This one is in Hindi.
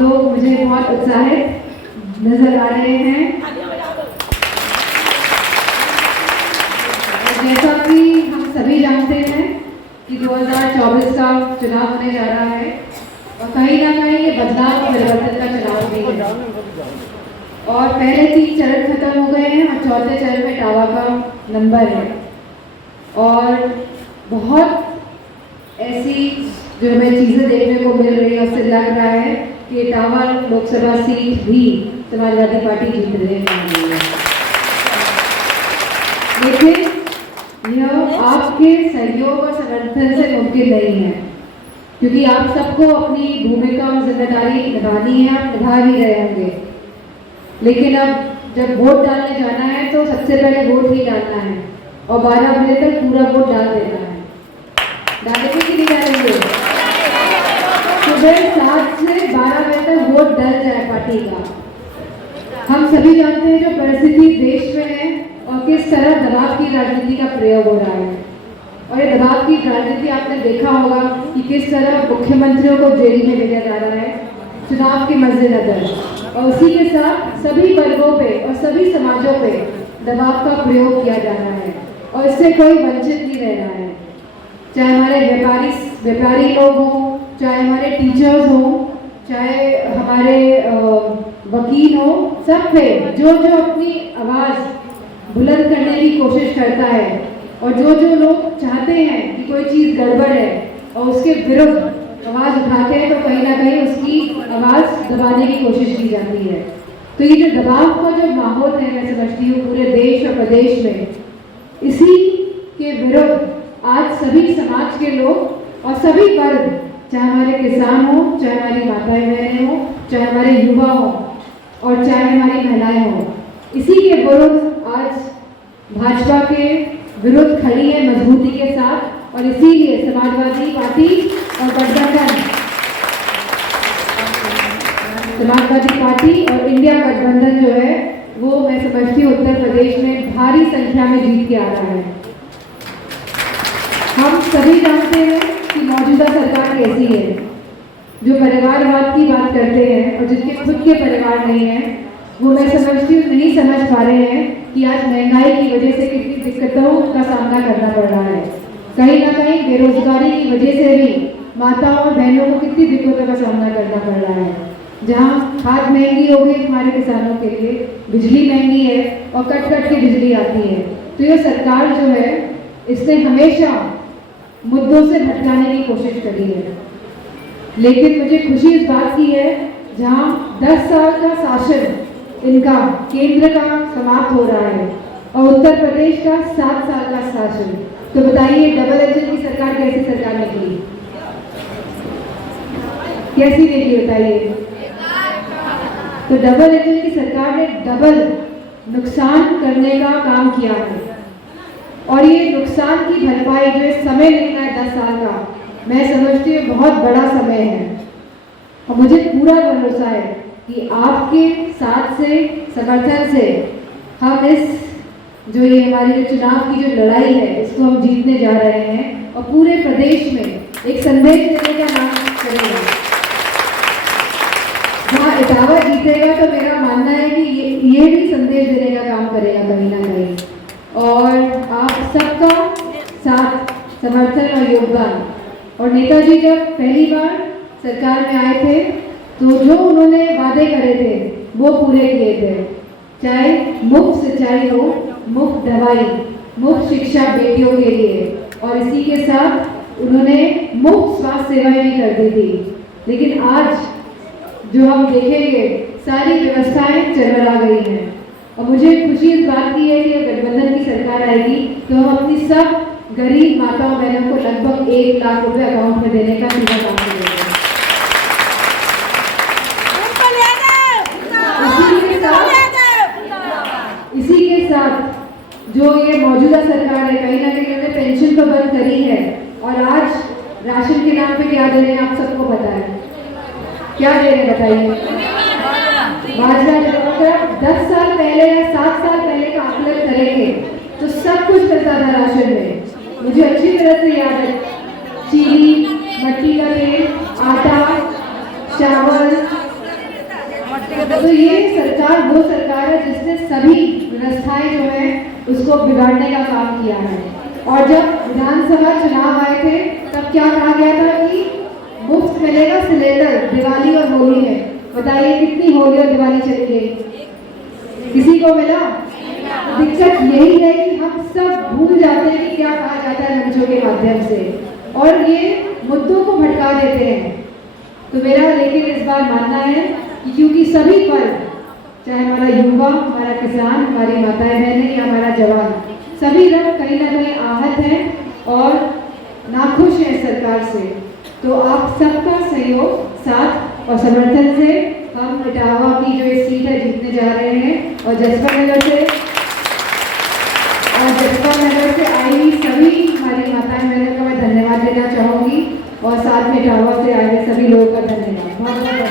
लोग मुझे बहुत उत्साहित नजर आ रहे हैं। जैसा कि हम सभी जानते हैं कि 2024 का चुनाव होने जा रहा है और कहीं ना कहीं ये बदलाव और परिवर्तन का चुनाव भी है। और पहले 3 चरण खत्म हो गए हैं और चौथे चरण में टावा का नंबर है और बहुत ऐसी जो हमें चीज़ें देखने को मिल रही है, उससे लग रहा है कि टावा लोकसभा सीट भी समाजवादी पार्टी जीतने वाली है। लेकिन यह आपके सहयोग और समर्थन से मुमकिन नहीं है, क्योंकि आप सबको अपनी भूमिका और जिम्मेदारी निभानी है, आप निभा भी रहे होंगे। लेकिन अब जब वोट डालने जाना है तो सबसे पहले वोट ही डालना है और 12 बजे तक पूरा वोट डाल देना है। डालेंगे कि नहीं डालेंगे? सुबह 7 से 12 बजे तक वोट डल जाए पार्टी का। हम सभी जानते हैं जो परिस्थिति देश में है और किस तरह दबाव की राजनीति का प्रयोग हो रहा है। और ये दबाव की राजनीति आपने देखा होगा कि किस तरह मुख्यमंत्रियों को जेल में भेजा जा रहा है चुनाव के मद्देनजर, और उसी के साथ सभी वर्गों पे और सभी समाजों पे दबाव का प्रयोग किया जा रहा है और इससे कोई वंचित नहीं रह रहा है। चाहे हमारे व्यापारी लोग हों, चाहे हमारे टीचर्स हों, चाहे हमारे वकील हों, सब पे जो जो अपनी आवाज़ बुलंद करने की कोशिश करता है और जो जो लोग चाहते हैं कि कोई चीज़ गड़बड़ है और उसके विरुद्ध आवाज़ उठाते हैं, तो कहीं ना कहीं उसकी आवाज़ दबाने की कोशिश की जाती है। तो ये जो दबाव का जो माहौल है, मैं समझती हूँ पूरे देश और प्रदेश में, इसी के विरुद्ध आज सभी समाज के लोग और सभी वर्ग, चाहे हमारे किसान हो, चाहे हमारी माताएं बहनें हो, चाहे हमारे युवा हो और चाहे हमारी महिलाएं हो, इसी के विरुद्ध आज भाजपा के विरुद्ध खड़ी है मजबूती के साथ। और इसीलिए समाजवादी पार्टी और गठबंधन, समाजवादी पार्टी और इंडिया गठबंधन जो है वो मैं समझती हूँ उत्तर प्रदेश में भारी संख्या में जीत के आ रहा है। हम सभी जानते हैं कि मौजूदा सरकार कैसी है, जो परिवारवाद की बात करते हैं और जिनके खुद के परिवार नहीं है, वो मैं समझती हूँ नहीं समझ पा रहे हैं कि आज महंगाई की वजह से कितनी दिक्कतों का सामना करना पड़ रहा है। कहीं ना कहीं बेरोजगारी की वजह से भी माताओं और बहनों को कितनी दिक्कतों का सामना करना पड़ रहा है। जहाँ खाद महंगी हो गई हमारे किसानों के लिए, बिजली महंगी है और कट कट के बिजली आती है। तो ये सरकार जो है इसने हमेशा मुद्दों से भटकाने की कोशिश करी है। लेकिन मुझे खुशी इस बात की है जहाँ 10 साल का शासन इनका केंद्र का समाप्त हो रहा है और उत्तर प्रदेश का 7 साल का शासन। तो बताइए डबल इंजन की सरकार कैसी सरकार निकली, कैसी निकली बताइए? तो डबल इंजन की सरकार ने डबल नुकसान करने का काम किया है और ये नुकसान की भरपाई जो समय लेना है 10 साल का, मैं समझती हूँ बहुत बड़ा समय है। और मुझे पूरा भरोसा है कि आपके साथ से समर्थन से हम इस जो ये हमारी जो चुनाव की जो लड़ाई है इसको हम जीतने जा रहे हैं और पूरे प्रदेश में एक संदेश देने का काम करेगा। जहाँ इटावा जीतेगा तो मेरा मानना है कि ये भी संदेश देने का काम करेगा कहीं ना कहीं। और आप सबका साथ, समर्थन और योगदान, और नेताजी जब पहली बार सरकार में आए थे तो जो उन्होंने वादे करे थे वो पूरे किए थे, चाहे मुफ्त सिंचाई हो, मुफ्त दवाई, मुफ्त शिक्षा बेटियों के लिए, और इसी के साथ उन्होंने मुफ्त स्वास्थ्य सेवाएं भी कर दी थी। लेकिन आज जो हम देखेंगे सारी व्यवस्थाएं चरमरा गई हैं और मुझे खुशी इस बात की है कि गठबंधन की सरकार आएगी तो हम अपनी सब गरीब माताओं बहनों को लगभग 1 लाख रुपए अकाउंट में देने का सीधा काम करेंगे। इसी के साथ जो ये मौजूदा सरकार है कहीं ना कहीं उन्होंने पेंशन को बंद करी है और आज राशन के नाम पे क्या दे रहे हैं आप सबको पता है। क्या दे रहे हैं बताइए? बाजरा। 10 साल पहले या 7 साल पहले का आकलन करेंगे तो सब कुछ मिलता था राशन में। मुझे अच्छी तरह से याद है, चीनी, मट्टी का तेल, आटा, चावल, तो ये सरकार वो सरकार है जिसने सभी व्यवस्थाएं जो है उसको बिगाड़ने का काम किया है। और जब विधानसभा चुनाव आए थे तब क्या कहा गया था कि मुफ्त मिलेगा सिलेंडर दिवाली और होली में। बताइए कितनी होली और दिवाली चली गई, किसी को मिला? दिक्कत यही है कि हम सब भूल जाते हैं कि क्या कहा जाता है मंचों के माध्यम से, और ये मुद्दों को भटका देते हैं। तो मेरा लेकिन इस बार मानना है कि क्योंकि सभी पर्व, चाहे हमारा युवा, हमारा किसान, हमारी माताएं बहनें या हमारा जवान, सभी लोग कहीं ना कहीं आहत हैं और नाखुश हैं सरकार से। तो आप सबका सहयोग, साथ और समर्थन से हम इटावा की जो ये सीट है जीतने जा रहे हैं। और जसपत नगर से आई हुई सभी हमारी माताएं बहनों का मैं धन्यवाद देना चाहूँगी, और साथ में इटावा से आए सभी लोगों का धन्यवाद। बहुत बहुत